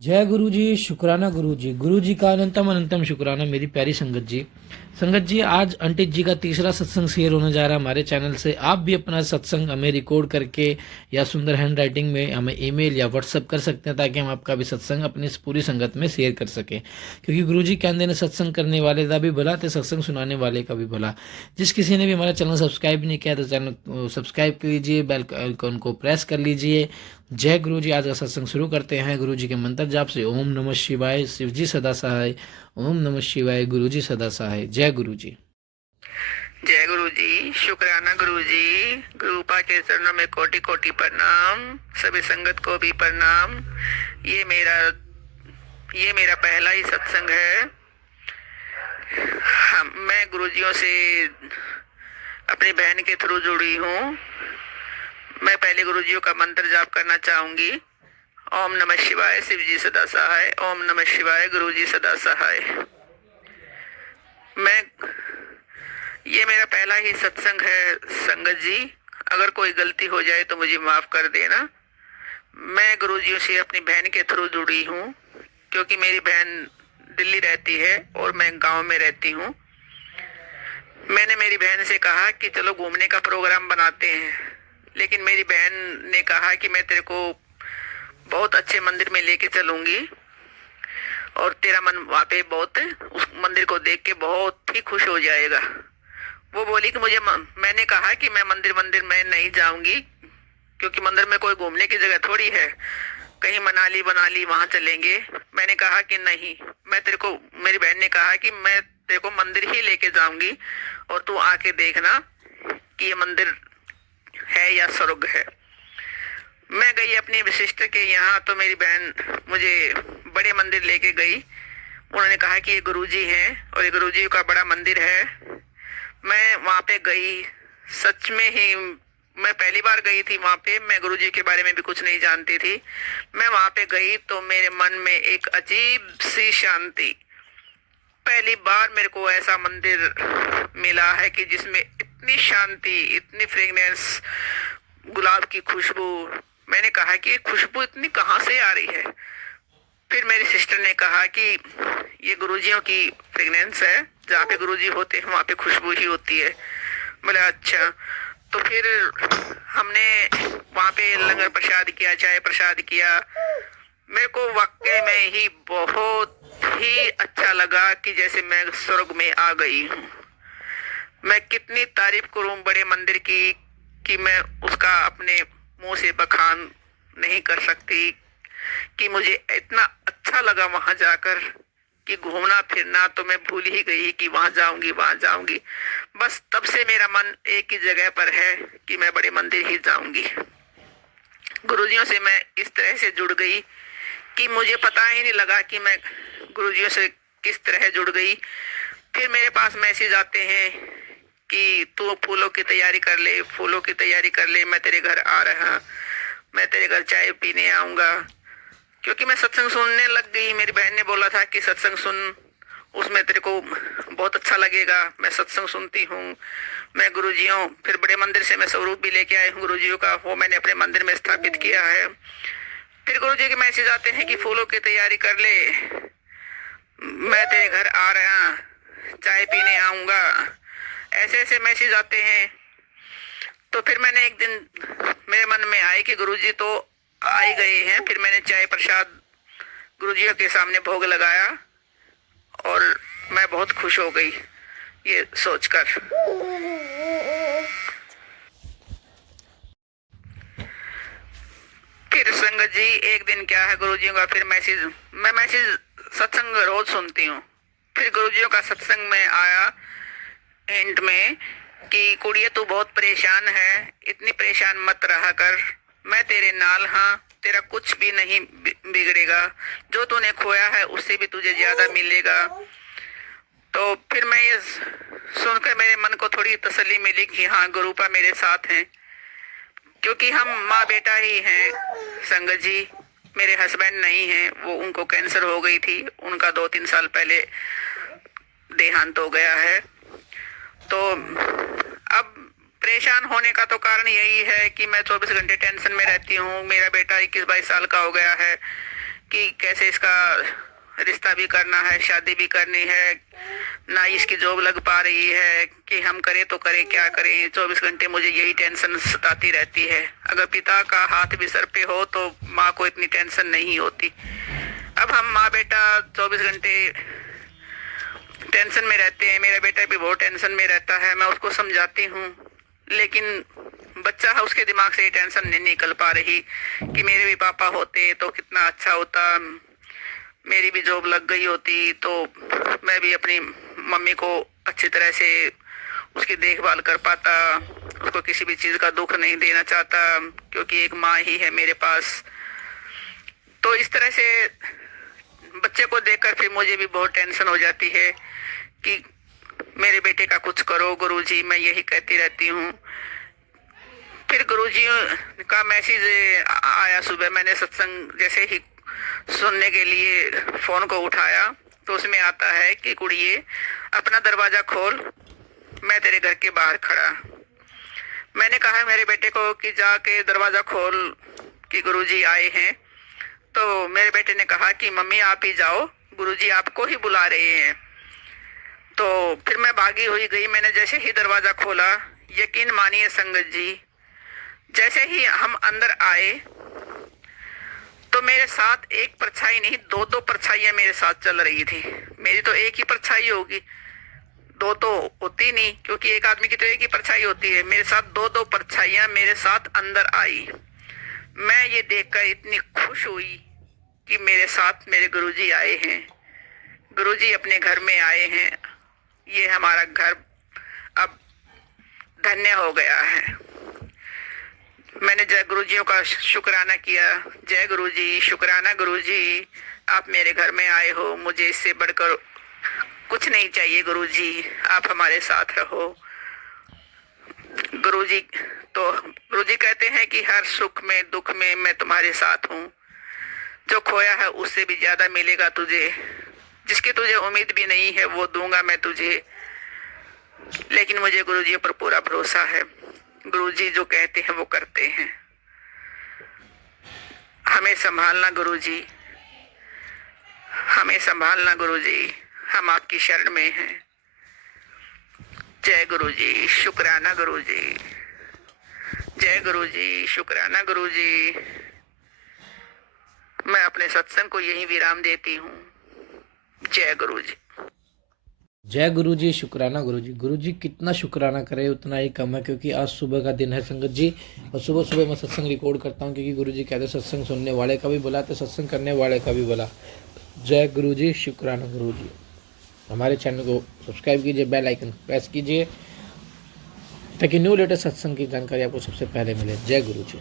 जय गुरु जी, शुक्राना गुरु जी। गुरु जी का अनंतम अनंतम शुक्राना मेरी प्यारी संगत जी। संगत जी, आज अंटित जी का तीसरा सत्संग शेयर होने जा रहा है हमारे चैनल से। आप भी अपना सत्संग हमें रिकॉर्ड करके या सुंदर हैंड राइटिंग में हमें ईमेल या व्हाट्सअप कर सकते हैं, ताकि हम आपका भी सत्संग अपनी इस पूरी संगत में शेयर कर सकें। क्योंकि गुरु जी कहते हैं, सत्संग करने वाले का भी भला तो सत्संग सुनाने वाले का भी भला। जिस किसी ने भी हमारा चैनल सब्सक्राइब नहीं किया तो चैनल को सब्सक्राइब कर लीजिए, बेल आइकन को प्रेस कर लीजिए। जय गुरु जी। आज का सत्संग शुरू करते हैं गुरु जी के मंत्र जाप से। ओम नमः शिवाय, शिव जी सदा सहाय। ओम नमः शिवाय, गुरु जी सदा सहाय। जय गुरु जी। जय गुरु जी, शुक्राना गुरु जी। गुरुपा के चरणों में कोटि कोटि प्रणाम, सभी संगत को भी प्रणाम। ये मेरा पहला ही सत्संग है। मैं गुरुजियों से अपनी बहन के थ्रू जुड़ी हूँ। मैं पहले गुरुजियों का मंत्र जाप करना चाहूंगी। ओम नमः शिवाय, शिव जी सदा सहाय। ओम नमः शिवाय, गुरु जी सदा सहाय। ये मेरा पहला ही सत्संग है संगत जी। अगर कोई गलती हो जाए तो मुझे माफ कर देना। मैं गुरुजियों से अपनी बहन के थ्रू जुड़ी हूँ, क्योंकि मेरी बहन दिल्ली रहती है और मैं गांव में रहती हूँ। मैंने मेरी बहन से कहा कि चलो घूमने का प्रोग्राम बनाते हैं, लेकिन मेरी बहन ने कहा कि मैं तेरे को बहुत अच्छे मंदिर में लेके चलूंगी और तेरा मन वहाँ पे बहुत उस मंदिर को देख के बहुत ही खुश हो जाएगा। वो बोली कि मैंने कहा कि मैं मंदिर में नहीं जाऊंगी, क्योंकि मंदिर में कोई घूमने की जगह थोड़ी है। कहीं मनाली बनाली वहां चलेंगे। मैंने कहा कि नहीं, मेरी बहन ने कहा कि मैं तेरे को मंदिर ही लेके जाऊंगी और तू आके देखना कि ये मंदिर है या स्वर्ग है। मैं गई अपनी विशिष्ट के यहाँ, तो मेरी बहन मुझे बड़े मंदिर लेके गई। उन्होंने कहा कि ये गुरुजी हैं और ये गुरुजी का बड़ा मंदिर है। मैं वहां पे गई, सच में ही मैं पहली बार गई थी वहां पे। मैं गुरुजी के बारे में भी कुछ नहीं जानती थी। मैं वहां पे गई तो मेरे मन में एक अजीब सी शांति। पहली बार मेरे को ऐसा मंदिर मिला है कि जिसमें इतनी शांति, इतनी फ्रेगनेंस, गुलाब की खुशबू। मैंने कहा कि ये खुशबू इतनी कहाँ से आ रही है। फिर मेरी सिस्टर ने कहा कि ये गुरुजियों की फ्रेगनेंस है, जहाँ पे गुरुजी होते हैं वहाँ पे खुशबू ही होती है। बोला अच्छा। तो फिर हमने वहाँ पे लंगर प्रसाद किया, चाय प्रसाद किया। मेरे को वाकई में ही बहुत ही अच्छा लगा कि जैसे मैं स्वर्ग में आ गई हूँ। मैं कितनी तारीफ करूं बड़े मंदिर की कि मैं उसका अपने मुंह से बखान नहीं कर सकती कि मुझे इतना अच्छा लगा वहां जाकर कि घूमना फिरना तो मैं भूल ही गई कि वहां जाऊंगी। बस तब से मेरा मन एक ही जगह पर है कि मैं बड़े मंदिर ही जाऊंगी। गुरुजियों से मैं इस तरह से जुड़ गई कि मुझे पता ही नहीं लगा कि मैं गुरुजियों से किस तरह जुड़ गई। फिर मेरे पास मैसेज आते हैं कि तू फूलों की तैयारी कर ले, फूलों की तैयारी कर ले, मैं तेरे घर आ रहा, मैं तेरे घर चाय पीने आऊंगा। क्योंकि मैं सत्संग सुनने लग गई। मेरी बहन ने बोला था कि सत्संग सुन, उसमें तेरे को बहुत अच्छा लगेगा। मैं सत्संग सुनती हूँ। मैं गुरुजियों, फिर बड़े मंदिर से मैं स्वरूप भी लेके आई हूँ गुरुजियों का, वो मैंने अपने मंदिर में स्थापित किया है। फिर गुरुजी के मैसेज आते हैं कि फूलों की तैयारी कर ले, मैं तेरे घर आ रहा, चाय पीने आऊंगा। ऐसे ऐसे मैसेज आते हैं। तो फिर मैंने एक दिन मेरे मन में आए कि गुरुजी तो आ ही गए हैं। फिर मैंने चाय प्रसाद गुरुजियों के सामने भोग लगाया और मैं बहुत खुश हो गई ये सोचकर। फिर संगत जी एक दिन क्या है, गुरुजियों का फिर मैं मैसेज सत्संग रोज सुनती हूँ। फिर गुरुजियों का सत्संग में आया एंड में कि कुड़िए तू बहुत परेशान है, इतनी परेशान मत रहा कर, मैं तेरे नाल हाँ, तेरा कुछ भी नहीं बिगड़ेगा। जो तूने खोया है उससे भी तुझे ज्यादा मिलेगा। तो फिर मैं ये सुनकर मेरे मन को थोड़ी तसल्ली मिली कि हाँ, गुरुपा मेरे साथ हैं। क्योंकि हम माँ बेटा ही हैं संगत जी। मेरे हस्बैंड नहीं हैं, वो उनको कैंसर हो गई थी, उनका 2-3 साल पहले देहांत हो गया है। तो अब परेशान होने का तो कारण यही है कि मैं 24 घंटे टेंशन में रहती हूँ। मेरा बेटा 21-22 साल का हो गया है। कि कैसे इसका रिश्ता भी करना है, शादी भी करनी है, ना इसकी जॉब लग पा रही है कि हम करें तो करें क्या करें। 24 घंटे मुझे यही टेंशन सताती रहती है। अगर पिता का हाथ भी सर पे हो तो माँ को इतनी टेंशन नहीं होती। अब हम माँ बेटा 24 घंटे टेंशन में रहते हैं। मेरा बेटा भी बहुत टेंशन में रहता है, मैं उसको समझाती हूँ, लेकिन बच्चा है, उसके दिमाग से ये टेंशन नहीं निकल पा रही कि मेरे भी पापा होते तो कितना अच्छा होता, मेरी भी जॉब लग गई होती तो मैं भी अपनी मम्मी को अच्छी तरह से उसकी देखभाल कर पाता, उसको किसी भी चीज़ का दुख नहीं देना चाहता, क्योंकि एक माँ ही है मेरे पास। तो इस तरह से बच्चे को देखकर फिर मुझे भी बहुत टेंशन हो जाती है कि मेरे बेटे का कुछ करो गुरुजी, मैं यही कहती रहती हूँ। फिर गुरुजी का मैसेज आया सुबह, मैंने सत्संग जैसे ही सुनने के लिए फोन को उठाया तो उसमें आता है कि कुड़िए अपना दरवाजा खोल, मैं तेरे घर के बाहर खड़ा। मैंने कहा मेरे बेटे को कि जाके दरवाजा खोल कि गुरुजी आए हैं। तो मेरे बेटे ने कहा कि मम्मी आप ही जाओ, गुरुजी आपको ही बुला रहे हैं। तो फिर मैं भागी हुई गई। मैंने जैसे ही दरवाजा खोला, यकीन मानिए संगत जी, जैसे ही हम अंदर आए तो मेरे साथ एक परछाई नहीं, दो परछाइयां मेरे साथ चल रही थी। मेरी तो एक ही परछाई होगी, दो तो होती नहीं, क्योंकि एक आदमी की तो एक ही परछाई होती है। मेरे साथ दो परछाइयां मेरे साथ अंदर आई। मैं ये देखकर इतनी खुश हुई कि मेरे साथ मेरे गुरुजी आए हैं, गुरुजी अपने घर में आए हैं, ये हमारा घर अब धन्य हो गया है। मैंने जय गुरुजियों का शुक्राना किया। जय गुरुजी, शुक्राना गुरुजी, आप मेरे घर में आए हो, मुझे इससे बढ़कर कुछ नहीं चाहिए गुरुजी, आप हमारे साथ रहो। गुरुजी गुरुजी कहते हैं कि हर सुख में दुख में मैं तुम्हारे साथ हूँ। जो खोया है उससे भी ज्यादा मिलेगा तुझे, जिसकी तुझे उम्मीद भी नहीं है वो दूंगा मैं तुझे। लेकिन मुझे गुरुजी पर पूरा भरोसा है, गुरुजी जो कहते हैं वो करते हैं। हमें संभालना गुरुजी, हमें संभालना गुरुजी, हम आपकी शरण में हैं। जय गुरुजी, शुक्राना गुरुजी, जय गुरुजी, शुक्राना गुरुजी। मैं अपने सत्संग को यही विराम देती हूँ। जय गुरुजी। जय गुरुजी, शुक्राना गुरुजी। गुरुजी कितना शुक्राना करे उतना ही कम है, क्योंकि आज सुबह का दिन है संगत जी, और सुबह सुबह मैं सत्संग रिकॉर्ड करता हूँ, क्योंकि गुरुजी कहते हैं सत्संग सुनने वाले का भी बोला तो सत्संग करने वाले का भी बोला। जय गुरुजी, शुक्राना गुरुजी। हमारे चैनल को सब्सक्राइब कीजिए, बेल आइकन प्रेस कीजिए, ताकि न्यू लेटेस्ट सत्संग की जानकारी आपको सबसे पहले मिले। जय गुरुजी।